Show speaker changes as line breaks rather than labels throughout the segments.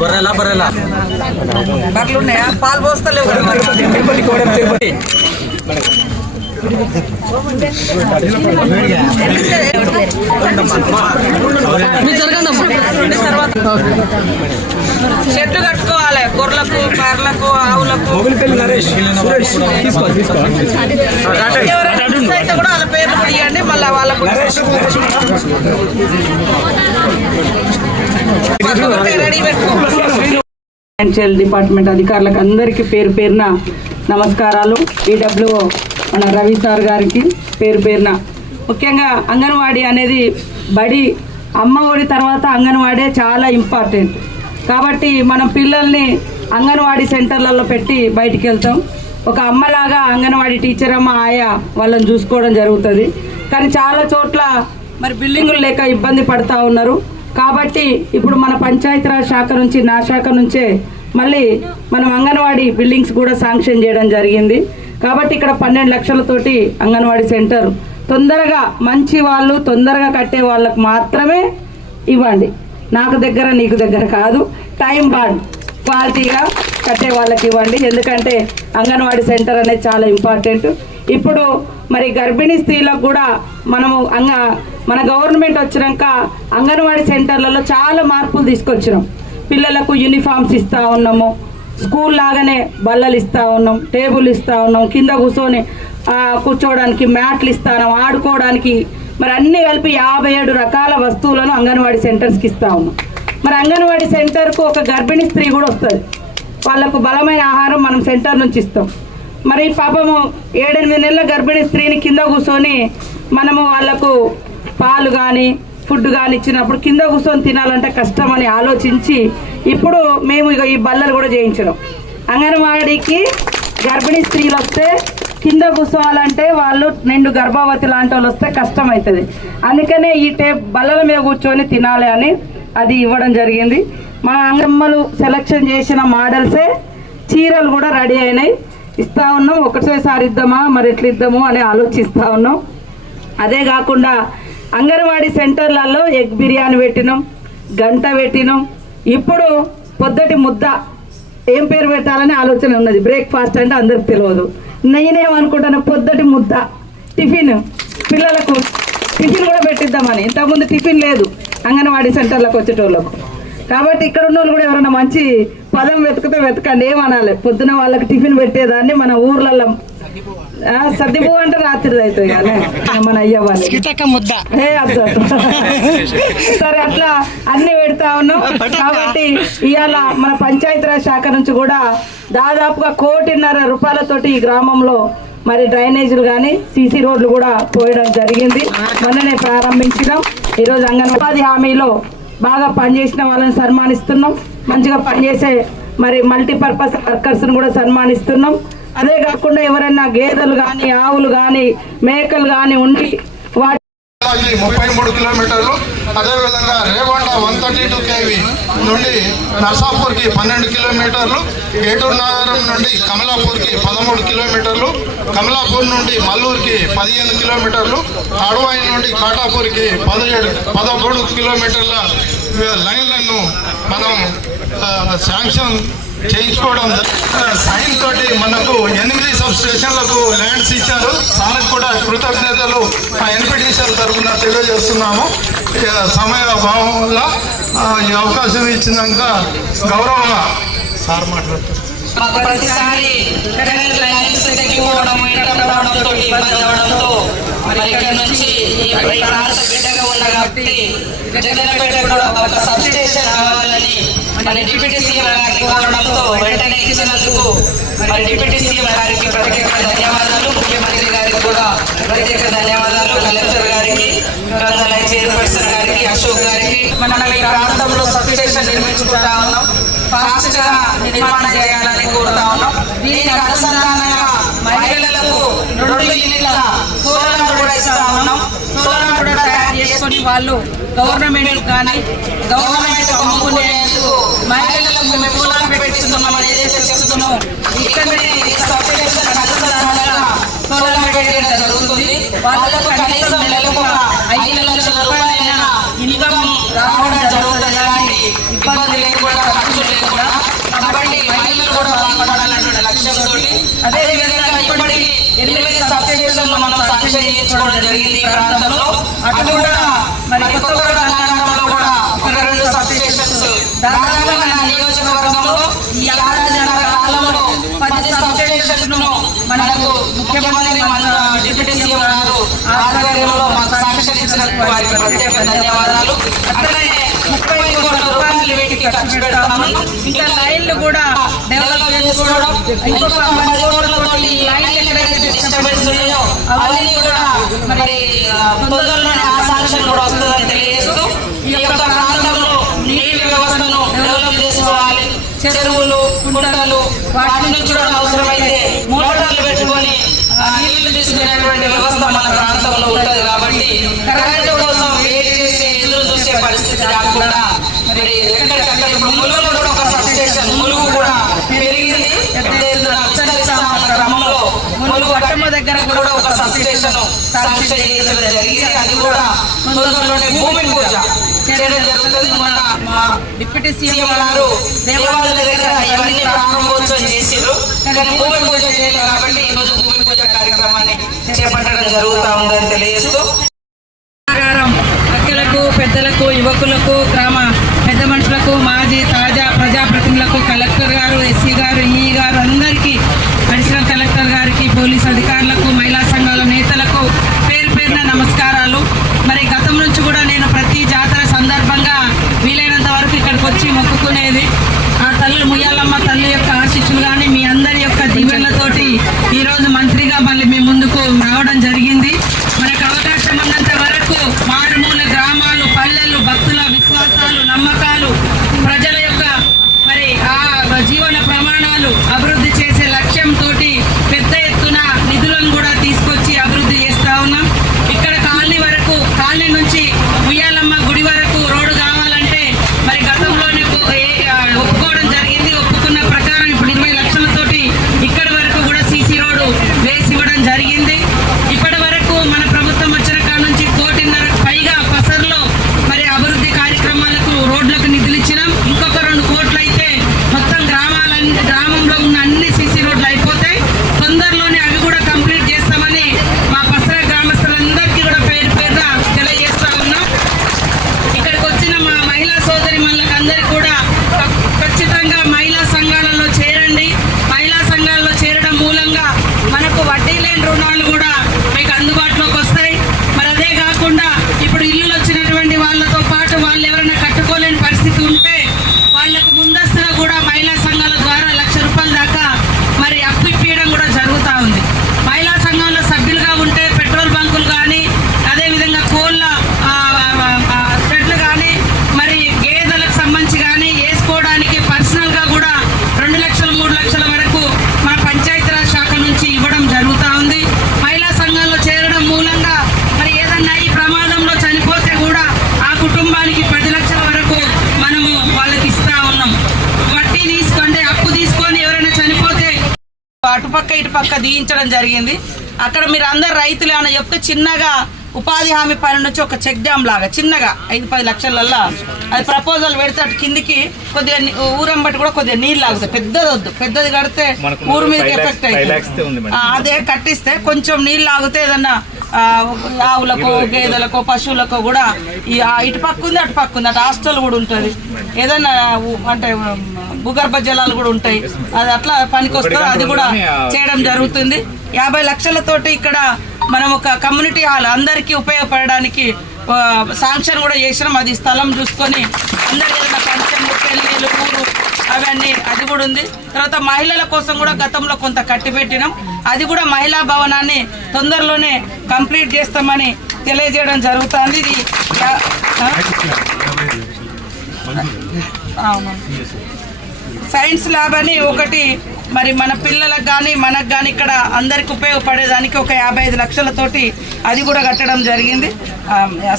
గొర్రెలా బర్రెలా
బర్రెలు? ఉన్నాయా పాలు పోస్తలేవు మరి. షెడ్లు కట్టుకోవాలి. గొర్రెలకు బర్రెలకు ఆవులకు. అయితే కూడా వాళ్ళ పేర్లు తీయండి మళ్ళీ వాళ్ళకు.
ఫైనాన్షియల్ డిపార్ట్మెంట్ అధికారులకు అందరికీ పేరు పేరున నమస్కారాలు. ఈడబ్ల్యూఓ మన రవి సార్ గారికి పేరు పేరున. ముఖ్యంగా అంగన్వాడీ అనేది బడి అమ్మ ఒడి తర్వాత అంగన్వాడే చాలా ఇంపార్టెంట్ కాబట్టి మనం పిల్లల్ని అంగన్వాడీ సెంటర్లలో పెట్టి బయటికి వెళ్తాం. ఒక అమ్మలాగా అంగన్వాడీ టీచర్ అమ్మ ఆయా వాళ్ళని చూసుకోవడం జరుగుతుంది. కానీ చాలా చోట్ల మరి బిల్డింగులు లేక ఇబ్బంది పడతా ఉన్నారు. కాబట్టి ఇప్పుడు మన పంచాయతీరాజ్ శాఖ నుంచి నా శాఖ నుంచే మళ్ళీ మనం అంగన్వాడీ బిల్డింగ్స్ కూడా శాంక్షన్ చేయడం జరిగింది. కాబట్టి ఇక్కడ పన్నెండు లక్షలతోటి అంగన్వాడీ సెంటర్ తొందరగా మంచి వాళ్ళు తొందరగా కట్టే వాళ్ళకు మాత్రమే ఇవ్వండి. నాకు దగ్గర నీకు దగ్గర కాదు. టైం బాండ్ క్వాలిటీగా కట్టే వాళ్ళకి ఇవ్వండి. ఎందుకంటే అంగన్వాడీ సెంటర్ అనేది చాలా ఇంపార్టెంట్. ఇప్పుడు మరి గర్భిణీ స్త్రీలకు కూడా మనము అంగ మన గవర్నమెంట్ వచ్చినాక అంగన్వాడీ సెంటర్లలో చాలా మార్పులు తీసుకొచ్చినాం. పిల్లలకు యూనిఫామ్స్ ఇస్తూ ఉన్నాము. స్కూల్ లాగానే బల్లలు ఇస్తూ ఉన్నాం టేబుల్ ఇస్తూ ఉన్నాం కింద కూర్చొని కూర్చోవడానికి మ్యాట్లు ఇస్తాను ఆడుకోవడానికి. మరి అన్ని కలిపి యాభై ఏడు రకాల వస్తువులను అంగన్వాడీ సెంటర్స్కి ఇస్తూ ఉన్నాం. మరి అంగన్వాడీ సెంటర్కు ఒక గర్భిణీ స్త్రీ కూడా వస్తుంది. వాళ్ళకు బలమైన ఆహారం మనం సెంటర్ నుంచి ఇస్తాం. మరి పాపము ఏడెనిమిది నెలల గర్భిణీ స్త్రీని కింద కూర్చొని మనము వాళ్ళకు పాలు కానీ ఫుడ్ కానీ ఇచ్చినప్పుడు కింద కూర్చొని తినాలంటే కష్టం అని ఆలోచించి ఇప్పుడు మేము ఇక ఈ బల్లలు కూడా చేయించడం. అంగన్వాడీకి గర్భిణీ స్త్రీలు వస్తే కింద కూర్చోవాలంటే వాళ్ళు నిండు గర్భవతి లాంటి వాళ్ళు వస్తే కష్టం అవుతుంది అందుకనే ఈ టేప్ బల్లల మీద కూర్చొని తినాలి అని అది ఇవ్వడం జరిగింది. మా అంగమ్మలు సెలక్షన్ చేసిన మోడల్సే చీరలు కూడా రెడీ అయినాయి. ఇస్తా ఉన్నాం ఒకటేసారి ఇద్దామా మరి ఎట్లా ఇద్దాము అని ఆలోచిస్తూ ఉన్నాం. అదే కాకుండా అంగన్వాడీ సెంటర్లలో ఎగ్ బిర్యానీ పెట్టినాం గంట పెట్టినాం. ఇప్పుడు పొద్దటి ముద్ద ఏం పేరు పెట్టాలని ఆలోచన ఉన్నది. బ్రేక్ఫాస్ట్ అంటే అందరికి తెలియదు. నేనేమనుకుంటాను పొద్దటి ముద్ద టిఫిన్. పిల్లలకు టిఫిన్ కూడా పెట్టిద్దామని. ఇంతకుముందు టిఫిన్ లేదు అంగన్వాడీ సెంటర్లకు వచ్చేటోళ్ళకు. కాబట్టి ఇక్కడ ఉన్న వాళ్ళు కూడా ఎవరైనా మంచి పదం వెతికితే వెతకండి ఏమనాలి? పొద్దున వాళ్ళకి టిఫిన్ పెట్టేదాన్ని మన ఊర్లలో సర్దిపో అంటే రాత్రి అవుతుంది కానీ మన అయ్య వాళ్ళు ఏ, అద్దు, అద్దు. సరే అట్లా అన్ని పెడతా ఉన్నాం. కాబట్టి ఇవాళ మన పంచాయతీరాజ్ శాఖ నుంచి కూడా దాదాపుగా కోటిన్నర రూపాయలతోటి ఈ గ్రామంలో మరి డ్రైనేజీలు కానీ సీసీ రోడ్లు కూడా పోయడం జరిగింది. మొన్ననే ప్రారంభించినాం. ఈరోజు అంగన్వాడీ హామీలో బాగా పనిచేసిన వాళ్ళని సన్మానిస్తున్నాం. మంచిగా పనిచేసే మరి మల్టీపర్పస్ వర్కర్స్ని కూడా సన్మానిస్తున్నాం. అదే కాకుండా ఎవరైనా గేదెలు కానీ ఆవులు కానీ మేకలు కానీ ఉండి వాటి
ముప్పై మూడు కిలోమీటర్లు అదేవిధంగా Regonda one thirty two KV నుండి నర్సాపూర్కి పన్నెండు కిలోమీటర్లు ఏటూరు నగరం నుండి కమలాపూర్కి పదమూడు కిలోమీటర్లు కమలాపూర్ నుండి మల్లూరుకి పదిహేను కిలోమీటర్లు అడవాయి నుండి కాటాపూర్కి పదిహేడు పదమూడు కిలోమీటర్ల లైన్లను మనం శాంక్షన్ చేయించుకోవడం సైన్ తోటి మనకు ఎనిమిది సబ్ స్టేషన్లకు ల్యాండ్స్ ఇచ్చారు. సార్కి కూడా కృతజ్ఞతలు ఆ ఎన్పిటిషన్ తరఫున తెలియజేస్తున్నాము. సమయ భావం వల్ల ఈ అవకాశం ఇచ్చినాక గౌరవంగా సార్ మాట్లాడుతారు.
ప్రతిసారి మరి ఇక్కడ నుంచి ఈ ప్రాంత బిడ్డగా ఉన్న కాబట్టి జగన్పేట కూడా ఒక సబ్ స్టేషన్ కావాలని మరి డిప్యూటీ సీఎం గారికి కోరడంతో వెంటనే ఇచ్చినందుకు మరి డిప్యూటీ సీఎం గారికి ప్రత్యేక ధన్యవాదాలు. ముఖ్యమంత్రి గారికి కూడా ప్రత్యేక ధన్యవాదాలు. కలెక్టర్ గారికి గ్రంథాలయ చైర్పర్సన్ గారికి అశోక్ గారికి. మనం ఈ ప్రాంతంలో సబ్ స్టేషన్ నిర్మించుకుంటా ఉన్నాం. ఫాస్ట్గా నిర్మాణం చేయాలని కోరుతా ఉన్నాం. దీనికి అనుసంధానంగా మహిళలకు రెండు యూనిట్ల సోలార్ కూడా ఇస్తా ఉన్నాం. సోలార్ కూడా తయారు చేసుకుని వాళ్ళు గవర్నమెంట్ కానీ గవర్నమెంట్ అమ్ముకునేందుకు మహిళలకు మేము సోలార్ పెట్టిస్తున్నాం అని ఏదైతే చెప్తున్నాం ఇక్కడనే సబ్స్టేషన్ అనుసంధానంగా సోలార్ పెట్టడం జరుగుతుంది. వాళ్ళకు కనీసం నెలకు ఐదు లక్షల రూపాయలైనా ఇన్కమ్ రావడం జరుగుతుంది. ఎలాంటి ఇబ్బంది లేకుండా ఖర్చు లేకుండా కాబట్టి మహిళలు కూడా బాగుపడాలనే లక్ష్యంతో అదేవిధంగా ఇప్పటికీ ఎనిమిది సబ్స్టేషన్లు మనం శాంక్షన్ చేయించుకోవడం జరిగింది ఈ ప్రాంతంలో. అటు కూడా మరి కొత్త రంగారంలో కూడా ఒక రెండు సబ్స్టేషన్స్ దాదాపుగా మన నియోజకవర్గంలో ఈ ఏడాదిన్నర కాలంలో పది సబ్స్టేషన్స్ను మనకు ముఖ్యమంత్రి మన డిప్యూటీ సీఎం గారు ఆధ్వర్యంలో వారికి ప్రత్యేక ధన్యవాదాలు. అట్లనే ముప్పై కోట్ల రూపాయలు వీటికి ఖర్చు ఇంకా లైన్లు కూడా డెవలప్ చేసుకోవడం ఇంకొక పది కోట్లతో ఈ లైన్లు ఎక్కడైతే డిస్టర్బెన్స్ ఉన్నాయో అవన్నీ కూడా మరి తొందరలోనే ఆ శాంక్షన్ కూడా వస్తుందని తెలియజేస్తూ ఈ యొక్క ప్రాంతంలో నీటి వ్యవస్థను డెవలప్ చేసుకోవాలి. చెరువులు కుంటలు వాటి నుంచి కూడా మోటార్లు పెట్టుకొని ఆ, నీళ్ళు తీసుకునేటువంటి వ్యవస్థ మన ప్రాంతంలో ఉంటది కాబట్టి కరెంటు కోసం వెయిట్ చేసి ఎదురు చూసే పరిస్థితి మరి ములుగులో కూడా ఒక ములుగు కూడా పెరిగింది. క్రమంలో ములుగు దగ్గర కూడా ఒక శాంక్షన్ జరిగింది. అది కూడా భూమి పూజ చేయడం జరుగుతుంది. మా డిప్యూటీ సీఎం గారు దేవాలయాల దగ్గర ఇవన్నీ ప్రారంభోత్సవం చేసిరు కానీ భూమి పూజ చేయలేదు కాబట్టి ఈరోజు భూమి పూజ కార్యక్రమాన్ని చేపట్టడం జరుగుతా ఉందని తెలియజేస్తూ
పెద్దలకు యువకులకు గ్రామ పెద్ద మనుషులకు మాజీ తాజా ప్రజాప్రతినిధులకు కలెక్టర్ గారు ఎస్సీ గారు ఈ గారు అందరికీ అడిషనల్ కలెక్టర్ గారికి పోలీస్ అధికారులకు మహిళా సంఘాల నేతలకు పేరు పేరున నమస్కారాలు. మరి గతం నుంచి కూడా నేను ప్రతి జాతర సందర్భంగా వీలైనంత వరకు ఇక్కడికి వచ్చి మొక్కుకునేది. ఆ తల్లి ముయ్యాలమ్మ తల్లి యొక్క ఇటుపక్క దిగించడం జరిగింది. అక్కడ మీరు అందరు రైతులు ఏమైనా చెప్తే చిన్నగా ఉపాధి హామీ పైన నుంచి ఒక చెక్ డ్యామ్ లాగా చిన్నగా ఐదు పది లక్షలల్లా అది ప్రపోజల్ పెడితే అటు కిందికి కొద్దిగా ని- ఊరం బట్టి కూడా కొద్దిగా నీళ్ళు లాగుతాయి. పెద్దది వద్దు. పెద్దది కడితే ఊరు మీదకి ఎఫెక్ట్ అవుతుంది అదే కట్టిస్తే కొంచెం నీళ్ళు ఆగితే ఏదన్నా ఆవులకు గేదెలకు పశువులకు కూడా ఈ ఇటు పక్క ఉంది అటు పక్క ఉంది. అటు హాస్టల్ కూడా ఉంటుంది. ఏదైనా ఊ- అంటే భూగర్భ జలాలు కూడా ఉంటాయి. అది అట్లా పనికొస్తుంది అది కూడా చేయడం జరుగుతుంది. యాభై లక్షలతోటి ఇక్కడ మనం ఒక కమ్యూనిటీ హాల్ అందరికీ ఉపయోగపడడానికి శాంక్షన్ కూడా చేసినాం. అది స్థలం చూసుకొని అందరికి ఏదైనా ఫంక్షన్లు పెళ్ళిళ్ళు ఊరు అవన్నీ అది కూడా ఉంది. తర్వాత మహిళల కోసం కూడా గతంలో కొంత కట్టి పెట్టినాం. అది కూడా మహిళా భవనాన్ని తొందరలోనే కంప్లీట్ చేస్తామని తెలియజేయడం జరుగుతుంది. ఇది. సైన్స్ ల్యాబ్ అని ఒకటి మరి మన పిల్లలకు కానీ మనకు కానీ ఇక్కడ అందరికి ఉపయోగపడేదానికి ఒక యాభై ఐదు లక్షలతోటి అది కూడా కట్టడం జరిగింది.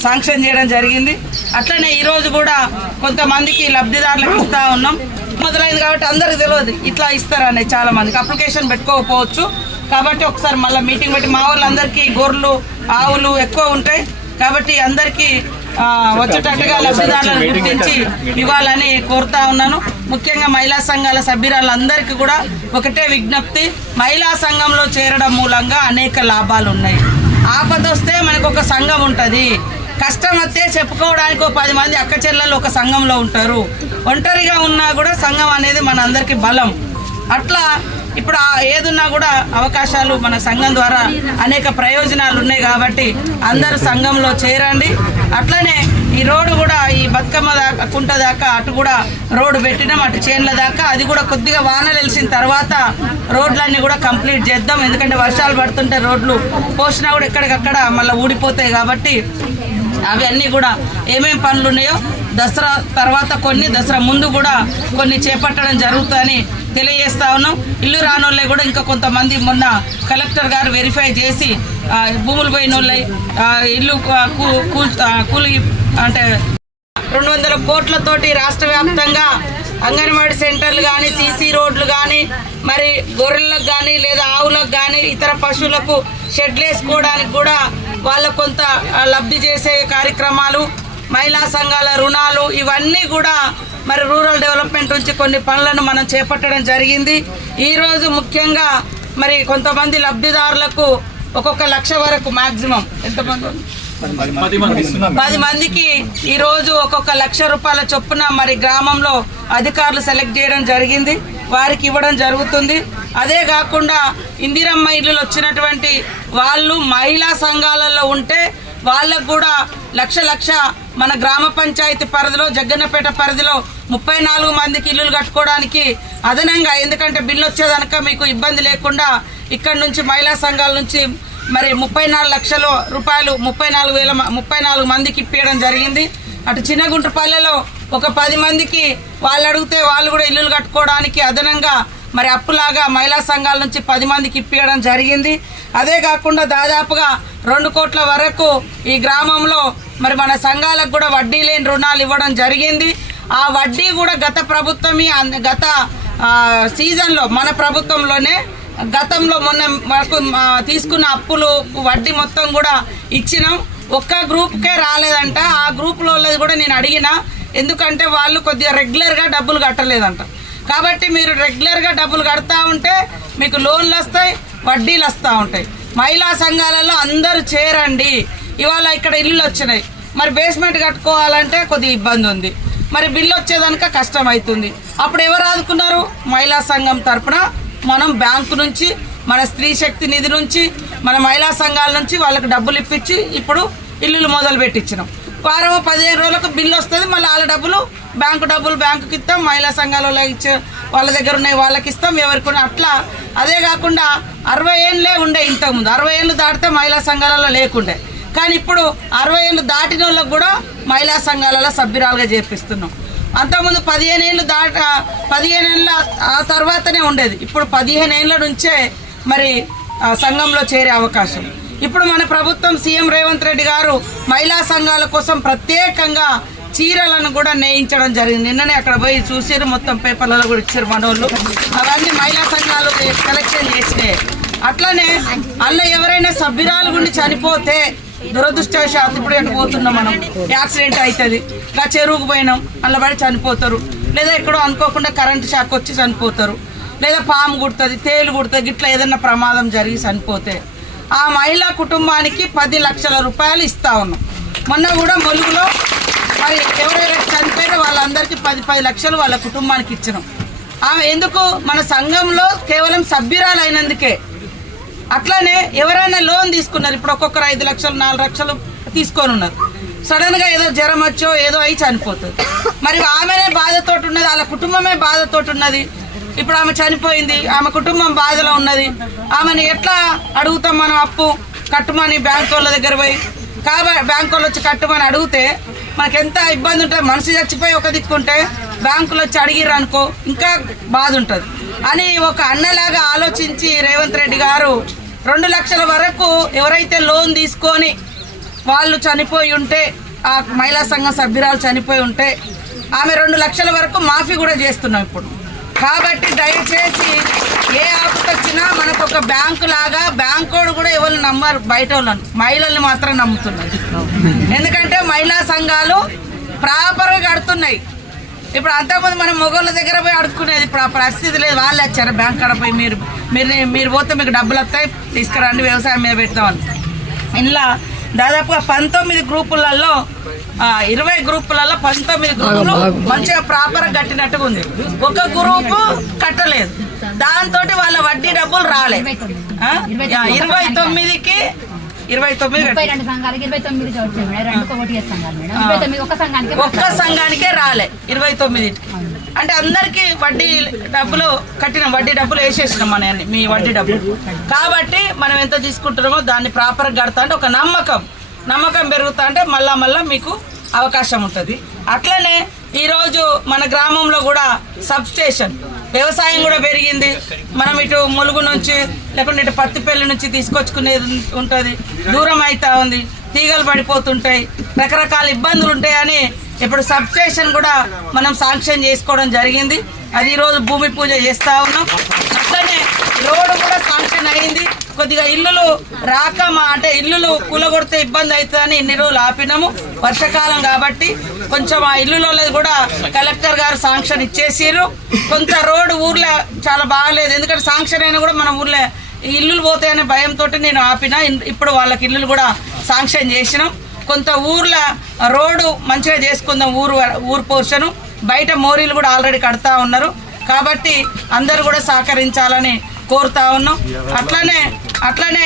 శాంక్షన్ చేయడం జరిగింది. అట్లనే ఈరోజు కూడా కొంతమందికి లబ్ధిదారులకు ఇస్తా ఉన్నాం. మొదలైంది కాబట్టి అందరికి తెలియదు. ఇట్లా ఇస్తారని చాలా మందికి అప్లికేషన్ పెట్టుకోకపోవచ్చు. కాబట్టి ఒకసారి మళ్ళీ మీటింగ్ పెట్టి మా వాళ్ళందరికీ గొర్రెలు ఆవులు ఎక్కువ ఉంటాయి. కాబట్టి అందరికీ వచ్చేటట్టుగా లబ్ధిదారులను గుర్తించి ఇవ్వాలని కోరుతా ఉన్నాను. ముఖ్యంగా మహిళా సంఘాల సభ్యురాలందరికీ కూడా ఒకటే విజ్ఞప్తి. మహిళా సంఘంలో చేరడం మూలంగా అనేక లాభాలు ఉన్నాయి. ఆపద వస్తే మనకు ఒక సంఘం ఉంటుంది. కష్టం వస్తే చెప్పుకోవడానికి ఒక పది మంది అక్క చెల్లెలు ఒక సంఘంలో ఉంటారు. ఒంటరిగా ఉన్నా కూడా సంఘం అనేది మన అందరికీ బలం. అట్లా ఇప్పుడు ఏదున్నా కూడా అవకాశాలు మన సంఘం ద్వారా అనేక ప్రయోజనాలు ఉన్నాయి కాబట్టి అందరూ సంఘంలో చేరండి. అట్లనే ఈ రోడ్డు కూడా ఈ బతుకమ్మ దాకా కుంట దాకా అటు కూడా రోడ్డు పెట్టినాం అటు చేన్ల దాకా. అది కూడా కొద్దిగా వానలు వెలిసిన తర్వాత రోడ్లన్నీ కూడా కంప్లీట్ చేద్దాం. ఎందుకంటే వర్షాలు పడుతుంటే రోడ్లు పోసినా కూడా ఎక్కడికక్కడ మళ్ళీ ఊడిపోతాయి కాబట్టి అవన్నీ కూడా ఏమేమి పనులు ఉన్నాయో దసరా తర్వాత కొన్ని దసరా ముందు కూడా కొన్ని చేపట్టడం జరుగుతుందని తెలియజేస్తా ఉన్నాం. ఇల్లు రానోళ్ళే కూడా ఇంకా కొంతమంది మొన్న కలెక్టర్ గారు వెరిఫై చేసి భూములు పోయిన వాళ్ళై ఇల్లు కూ- కూల్- కూలి అంటే రెండు వందల కోట్లతోటి రాష్ట్ర వ్యాప్తంగా అంగన్వాడీ సెంటర్లు కానీ సీసీ రోడ్లు కానీ మరి గొర్రెలకు కానీ లేదా ఆవులకు కానీ ఇతర పశువులకు షెడ్లు వేసుకోవడానికి కూడా వాళ్ళకు కొంత లబ్ధి చేసే కార్యక్రమాలు మహిళా సంఘాల రుణాలు ఇవన్నీ కూడా మరి రూరల్ డెవలప్మెంట్ నుంచి కొన్ని పనులను మనం చేపట్టడం జరిగింది. ఈరోజు ముఖ్యంగా మరి కొంతమంది లబ్ధిదారులకు ఒక్కొక్క లక్ష వరకు మాక్సిమం. ఎంతమంది?
పది మంది.
పది మందికి ఈ రోజు ఒక్కొక్క లక్ష రూపాయల చొప్పున మరి గ్రామంలో అధికారులు సెలెక్ట్ చేయడం జరిగింది. వారికి ఇవ్వడం జరుగుతుంది. అదే కాకుండా ఇందిరమ్మ ఇల్లులు వచ్చినటువంటి వాళ్ళు మహిళా సంఘాలలో ఉంటే వాళ్ళకు కూడా లక్ష లక్ష మన గ్రామ పంచాయతీ పరిధిలో జగ్గన్నపేట పరిధిలో ముప్పై నాలుగు మందికి ఇల్లులు కట్టుకోవడానికి అదనంగా ఎందుకంటే బిల్లు వచ్చేదనక మీకు ఇబ్బంది లేకుండా ఇక్కడ నుంచి మహిళా సంఘాల నుంచి మరి ముప్పై నాలుగు లక్షల రూపాయలు ముప్పై నాలుగు వేల ముప్పై నాలుగు మందికి ఇప్పించడం జరిగింది. అటు చిన్నగుంటపల్లెలో ఒక పది మందికి వాళ్ళు అడిగితే వాళ్ళు కూడా ఇల్లులు కట్టుకోవడానికి అదనంగా మరి అప్పులాగా మహిళా సంఘాల నుంచి పది మందికి ఇప్పించడం జరిగింది. అదే కాకుండా దాదాపుగా రెండు కోట్ల వరకు ఈ గ్రామంలో మరి మన సంఘాలకు కూడా వడ్డీ లేని రుణాలు ఇవ్వడం జరిగింది. ఆ వడ్డీ కూడా గత ప్రభుత్వమే అన్- గత సీజన్లో మన ప్రభుత్వంలోనే గతంలో మొన్న మనకు తీసుకున్న అప్పులు వడ్డీ మొత్తం కూడా ఇచ్చినాం. ఒక్క గ్రూప్కే రాలేదంట. ఆ గ్రూప్లో కూడా నేను అడిగిన. ఎందుకంటే వాళ్ళు కొద్దిగా రెగ్యులర్గా డబ్బులు కట్టలేదంట. కాబట్టి మీరు రెగ్యులర్గా డబ్బులు కడతా ఉంటే మీకు లోన్లు వస్తాయి వడ్డీలు వస్తూ ఉంటాయి. మహిళా సంఘాలలో అందరూ చేరండి. ఇవాళ ఇక్కడ ఇల్లులు వచ్చినాయి. మరి బేస్మెంట్ కట్టుకోవాలంటే కొద్దిగా ఇబ్బంది ఉంది. మరి బిల్లు వచ్చేదానిక కష్టం అవుతుంది. అప్పుడు ఎవరు ఆదుకున్నారు? మహిళా సంఘం తరఫున మనం బ్యాంకు నుంచి మన స్త్రీ శక్తి నిధి నుంచి మన మహిళా సంఘాల నుంచి వాళ్ళకి డబ్బులు ఇప్పించి ఇప్పుడు ఇల్లులు మొదలు పెట్టించినాం. వారం పదిహేను రోజులకు బిల్లు వస్తుంది మళ్ళీ వాళ్ళ డబ్బులు బ్యాంకు డబ్బులు బ్యాంకుకి ఇస్తాం మహిళా సంఘాల వాళ్ళకి ఇచ్చే వాళ్ళ దగ్గర ఉన్నాయి వాళ్ళకి ఇస్తాం ఎవరికి అట్లా. అదే కాకుండా అరవై ఏళ్ళే ఉండే ఇంతకుముందు. అరవై ఏళ్ళు దాటితే మహిళా సంఘాలలో లేకుండే. కానీ ఇప్పుడు అరవై ఏళ్ళు దాటిన వాళ్ళకు కూడా మహిళా సంఘాలలో సభ్యురాలుగా చేపిస్తున్నాం. అంతకుముందు పదిహేను ఏళ్ళు దాట పదిహేను ఏళ్ళ ఆ తర్వాతనే ఉండేది. ఇప్పుడు పదిహేను ఏళ్ళ నుంచే మరి ఆ, సంఘంలో చేరే అవకాశం. ఇప్పుడు మన ప్రభుత్వం సీఎం రేవంత్ రెడ్డి గారు మహిళా సంఘాల కోసం ప్రత్యేకంగా చీరలను కూడా నేయించడం జరిగింది. నిన్ననే అక్కడ పోయి చూసారు మొత్తం పేపర్లలో కూడా ఇచ్చారు మనోళ్ళు. అవన్నీ మహిళా సంఘాలు కలెక్షన్ చేసినాయి. అట్లనే అందులో ఎవరైనా సభ్యురాలు గుండి చనిపోతే దురదృష్టవశాత్తు ఇప్పుడు ఎండిపోతున్నాం మనం. యాక్సిడెంట్ అవుతుంది. ఇలా చెరువుకు పోయినాం. అలా పడి చనిపోతారు. లేదా ఎక్కడో అనుకోకుండా కరెంటు షాక్ వచ్చి చనిపోతారు. లేదా పాము కుడుతుంది తేలు కుడుతుంది ఇట్లా ఏదైనా ప్రమాదం జరిగి చనిపోతే. ఆ మహిళా కుటుంబానికి పది లక్షల రూపాయలు ఇస్తా ఉన్నాం. మొన్న కూడా మొలుగులో మరి ఎవరెవరు చనిపోయారో వాళ్ళందరికీ పది పది లక్షలు వాళ్ళ కుటుంబానికి ఇచ్చినాం. ఆమె ఎందుకు? మన సంఘంలో కేవలం సభ్యురాలు అయినందుకే. అట్లానే ఎవరైనా లోన్ తీసుకున్నారు ఇప్పుడు ఒక్కొక్కరు ఐదు లక్షలు నాలుగు లక్షలు తీసుకొని ఉన్నారు. సడన్గా ఏదో జ్వరం వచ్చో ఏదో అయి చనిపోతుంది. మరి ఆమెనే బాధతోటి ఉన్నది వాళ్ళ కుటుంబమే బాధతోటి ఉన్నది. ఇప్పుడు ఆమె చనిపోయింది ఆమె కుటుంబం బాధలో ఉన్నది. ఆమెను ఎట్లా అడుగుతాం మనం అప్పు? కట్టుమని బ్యాంక్ వాళ్ళ దగ్గర పోయి కాబట్టి బ్యాంక్ వాళ్ళు వచ్చి కట్టుమని అడిగితే మనకెంత ఎంత ఇబ్బంది ఉంటుంది? మనిషి చచ్చిపోయి ఒక దిక్కుంటే బ్యాంకులో వచ్చి అడిగిర్రు అనుకో ఇంకా బాధ ఉంటుంది. అని ఒక అన్నలాగా ఆలోచించి రేవంత్ రెడ్డి గారు రెండు లక్షల వరకు ఎవరైతే లోన్ తీసుకొని వాళ్ళు చనిపోయి ఉంటే ఆ మహిళా సంఘం సభ్యురాలు చనిపోయి ఉంటే ఆమె రెండు లక్షల వరకు మాఫీ కూడా చేస్తున్నాం ఇప్పుడు. కాబట్టి దయచేసి ఏ ఆపద వచ్చినా మనకు ఒక బ్యాంకు లాగా బ్యాంకోడు కూడా ఎవరు నమ్మరు బయట వాళ్ళను. మహిళల్ని మాత్రం నమ్ముతున్నారు. ఎందుకంటే మహిళా సంఘాలు ప్రాపర్గా కడుతున్నాయి. ఇప్పుడు అంతకుముందు మనం మొగోళ్ళ దగ్గర పోయి అడుక్కునేది ఇప్పుడు ఆ పరిస్థితి లేదు. వాళ్ళు వచ్చారు బ్యాంక్ కాడ పోయి మీరు మీరు మీరు పోతే మీకు డబ్బులు వస్తాయి తీసుకురండి వ్యవసాయం మీద పెడతామని. ఇలా దాదాపుగా పంతొమ్మిది గ్రూపులలో ఇరవై గ్రూపులలో పంతొమ్మిది గ్రూపులు మంచిగా ప్రాపర్ కట్టినట్టుగా ఉంది. ఒక గ్రూపు కట్టలేదు. దాంతో వాళ్ళ వడ్డీ డబ్బులు రాలే. ఇరవై తొమ్మిదికి ఇరవై తొమ్మిది ఒక్క సంఘానికే రాలే ఇరవై తొమ్మిది అంటే అందరికి వడ్డీ డబ్బులు కట్టిన వడ్డీ డబ్బులు వేసేసినాం మన అన్ని, మీ వడ్డీ డబ్బులు. కాబట్టి మనం ఎంత తీసుకుంటున్నామో దాన్ని ప్రాపర్గా కడతా అంటే ఒక నమ్మకం. నమ్మకం పెరుగుతా అంటే మళ్ళా మళ్ళా మీకు అవకాశం ఉంటుంది. అట్లనే ఈరోజు మన గ్రామంలో కూడా సబ్ స్టేషన్ వ్యవసాయం కూడా పెరిగింది. మనం ఇటు ములుగు నుంచి లేకుంటే ఇటు పత్తిపల్లి నుంచి తీసుకొచ్చుకునేది ఉంటుంది. దూరం అవుతా ఉంది. తీగలు పడిపోతుంటాయి. రకరకాల ఇబ్బందులు ఉంటాయని ఇప్పుడు సబ్ స్టేషన్ కూడా మనం శాంక్షన్ చేసుకోవడం జరిగింది. అది ఈరోజు భూమి పూజ చేస్తా ఉన్నాం. అట్లనే రోడ్డు కూడా శాంక్షన్ అయింది. కొద్దిగా ఇల్లులు రాక మా అంటే ఇల్లులు కూలగొడితే ఇబ్బంది అవుతుందని ఇన్ని రోజులు ఆపినాము. వర్షాకాలం కాబట్టి కొంచెం ఆ ఇల్లులలో కూడా కలెక్టర్ గారు శాంక్షన్ ఇచ్చేసారు కొంత రోడ్డు ఊర్లో చాలా బాగాలేదు. ఎందుకంటే శాంక్షన్ అయినా కూడా మన ఊర్లో ఇల్లులు పోతాయనే భయంతో నేను ఆపిన. ఇప్పుడు వాళ్ళకి ఇల్లులు కూడా శాంక్షన్ చేసినాం. కొంత ఊర్ల రోడ్డు మంచిగా చేసుకుందాం ఊరు ఊరు పోర్షను. బయట మోరీలు కూడా ఆల్రెడీ కడతా ఉన్నారు. కాబట్టి అందరూ కూడా సహకరించాలని కోరుతా ఉన్నాం. అట్లనే అట్లనే